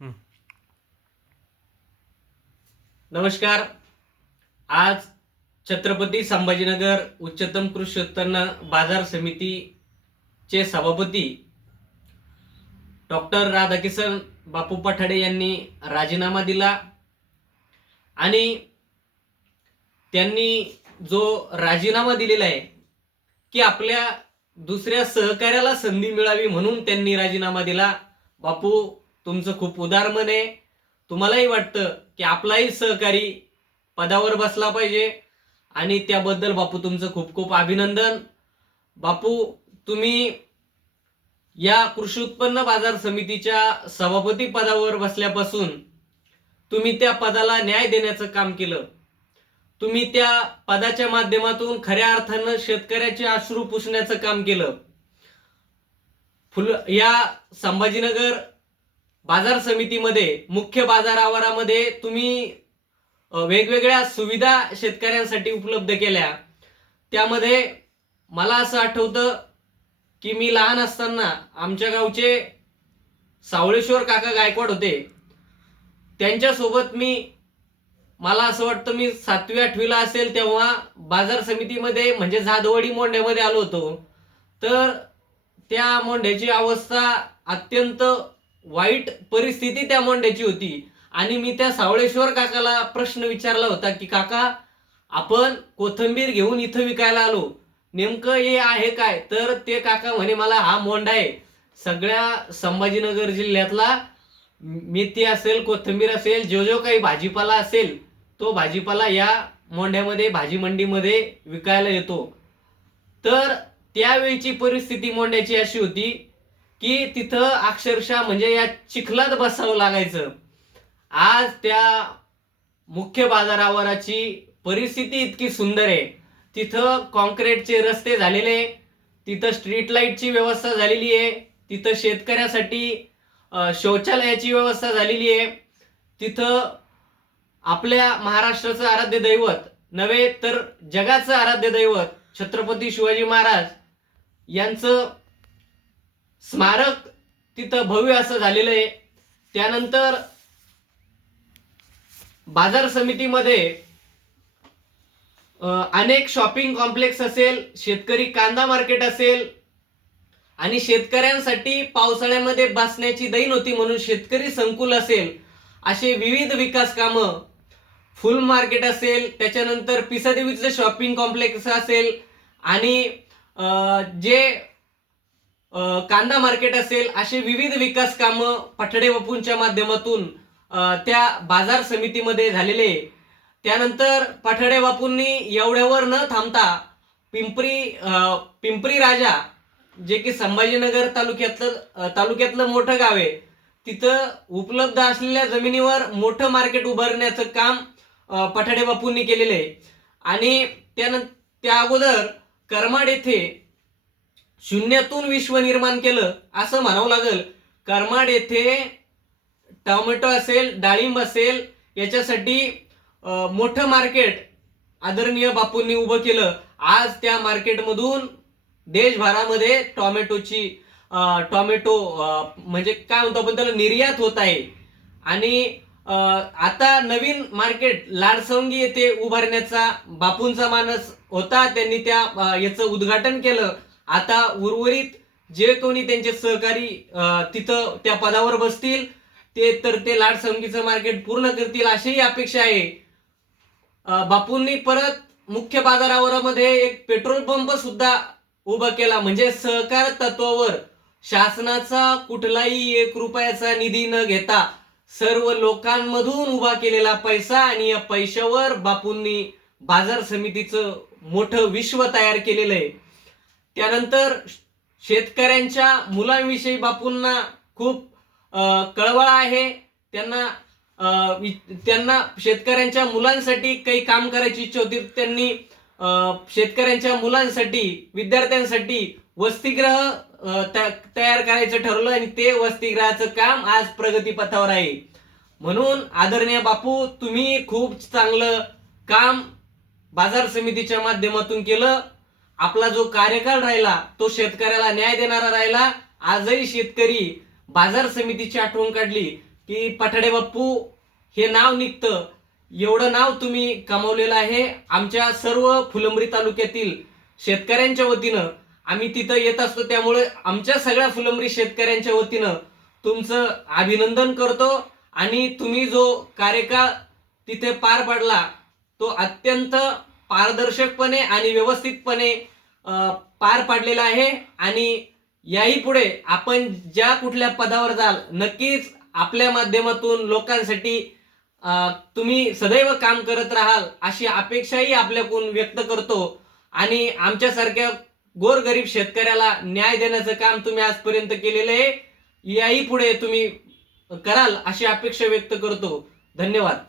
हं. नमस्कार. आज छत्रपती संभाजीनगर उच्चतम कृषी उत्पन्न बाजार समितीचे सभापती डॉक्टर राधाकिशन बापू पठाडे यांनी राजीनामा दिला आणि त्यांनी जो राजीनामा दिलेला आहे की आपल्या दुसऱ्या सहकार्याला संधी मिळावी म्हणून त्यांनी राजीनामा दिला. बापू, तुमचं खूप उदार मन आहे. तुम्हालाही वाटतं की आपलाही सहकारी पदावर बसला पाहिजे आणि त्याबद्दल बापू तुमचं खूप खूप अभिनंदन. बापू, तुम्ही या कृषी उत्पन्न बाजार समितीच्या सभापती पदावर बसल्यापासून तुम्ही त्या पदाला न्याय देण्याचं काम केलं. तुम्ही त्या पदाच्या माध्यमातून खऱ्या अर्थानं शेतकऱ्याचे अश्रू पुसण्याचं काम केलं. या संभाजीनगर बाजार समितीमध्ये मुख्य बाजार आवारामध्ये तुम्ही वेगवेगळ्या सुविधा शेतकऱ्यांसाठी उपलब्ध केल्या. त्यामध्ये मला असं आठवतं की मी लहान असताना आमच्या गावचे सावळेश्वर काका गायकवाड होते. त्यांच्यासोबत मला असं वाटतं मी 7वी-8वीला असेल तेव्हा बाजार समितीमध्ये म्हणजे जाधववाडी मोंढ्यामध्ये आलो होतो. तर त्या मोंढ्याची अवस्था अत्यंत वाईट परिस्थिती त्या मोंढ्याची होती आणि मी त्या सावळेश्वर काकाला प्रश्न विचारला होता की काका, आपण कोथिंबीर घेऊन इथं विकायला आलो, नेमकं हे आहे काय? तर ते काका म्हणे मला हा मोंढा आहे सगळ्या संभाजीनगर जिल्ह्यातला. मेथी असेल, कोथिंबीर असेल, जो जो काही भाजीपाला असेल तो भाजीपाला या मोंढ्यामध्ये भाजी मंडीमध्ये विकायला येतो. तर त्यावेळीची परिस्थिती मोंढ्याची अशी होती की तिथं अक्षरशः म्हणजे या चिखलात बसावं लागायचं. आज त्या मुख्य बाजार आवाराची परिस्थिती इतकी सुंदर आहे. तिथं कॉन्क्रीटचे रस्ते झालेले, तिथं स्ट्रीट लाईटची व्यवस्था झालेली आहे, तिथं शेतकऱ्यासाठी शौचालयाची व्यवस्था झालेली आहे. तिथं आपल्या महाराष्ट्राचं आराध्य दैवत नव्हे तर जगाचं आराध्य दैवत छत्रपती शिवाजी महाराज यांचं स्मारक तिथं भव्य असं झालेलं आहे. त्यानंतर बाजार समितीमध्ये अनेक शॉपिंग कॉम्प्लेक्स असेल, शेतकरी कांदा मार्केट असेल आणि शेतकऱ्यांसाठी पावसाळ्यामध्ये बसण्याची दैन होती म्हणून शेतकरी संकुल असेल, असे विविध विकास कामं, फुल मार्केट असेल, त्याच्यानंतर पिसादेवीचं शॉपिंग कॉम्प्लेक्स असेल आणि जे कांदा मार्केट असेल, असे विविध विकास कामं पठाडे बापूंच्या माध्यमातून त्या बाजार समितीमध्ये झालेले. त्यानंतर पठाडे बापूंनी एवढ्यावर न थांबता पिंपरी राजा, जे की संभाजीनगर तालुक्यातलं मोठं गाव आहे, तिथं उपलब्ध असलेल्या जमिनीवर मोठं मार्केट उभारण्याचं काम पठाडे बापूंनी केलेलं आहे. आणि त्या अगोदर करमाड येथे शून्यातून विश्व निर्माण केलं असं म्हणावं लागेल. करमाड येथे टोमॅटो असेल, डाळिंब असेल, याच्यासाठी मोठं मार्केट आदरणीय बापूंनी उभं केलं. आज त्या मार्केटमधून देशभरामध्ये टोमॅटो म्हणजे काय म्हणतो आपण त्याला, निर्यात होत आहे. आणि आता नवीन मार्केट लाडसंगी येथे उभारण्याचा बापूंचा मानस होता. त्यांनी त्या याचं उद्घाटन केलं. आता उर्वरित जे कोणी त्यांचे सहकारी तिथं त्या पदावर बसतील ते लाडसंगीचं मार्केट पूर्ण करतील अशीही अपेक्षा आहे. बापूंनी परत मुख्य बाजारामध्ये एक पेट्रोल पंप सुद्धा उभा केला. म्हणजे सहकार तत्वावर शासनाचा कुठलाही 1 रुपयाचा निधी न घेता सर्व लोकांमधून उभा केलेला पैसा, आणि या पैशावर बापूंनी बाजार समितीचं मोठं विश्व तयार केलेलं आहे. त्यानंतर शेतकऱ्यांच्या मुलांविषयी बापूंना खूप कळवळा आहे. त्यांना शेतकऱ्यांच्या मुलांसाठी काही काम करायची इच्छा होती. त्यांनी शेतकऱ्यांच्या मुलांसाठी, विद्यार्थ्यांसाठी वसतिगृह तयार करायचं ठरवलं आणि ते वसतिगृहाचं काम आज प्रगतीपथावर आहे. म्हणून आदरणीय बापू, तुम्ही खूप चांगलं काम बाजार समितीच्या माध्यमातून केलं. आपला जो कार्यकाळ राहिला तो शेतकऱ्याला न्याय देणारा राहिला. आजही शेतकरी बाजार समितीची आठवण काढली की पठाडे बाप्पू हे नाव निघतं, एवढं नाव तुम्ही कमावलेलं आहे. आमच्या सर्व फुलंब्री तालुक्यातील शेतकऱ्यांच्या वतीनं आम्ही तिथं येत असतो, त्यामुळे आमच्या सगळ्या फुलंब्री शेतकऱ्यांच्या वतीनं तुमचं अभिनंदन करतो. आणि तुम्ही जो कार्यकाळ तिथे पार पाडला तो अत्यंत पारदर्शकपणे आणि व्यवस्थितपणे पार पाडलेला आहे. आणि याही पुढे आपण ज्या कुठल्या पदावर जाल, नक्कीच आपल्या माध्यमातून लोकांसाठी तुम्ही सदैव काम करत राहाल अशी अपेक्षाही आपल्याकडून व्यक्त करतो. आणि आमच्यासारख्या गोरगरीब शेतकऱ्याला न्याय देण्याचं काम तुम्ही आजपर्यंत केलेलं आहे, याही पुढे तुम्ही कराल अशी अपेक्षा व्यक्त करतो. धन्यवाद.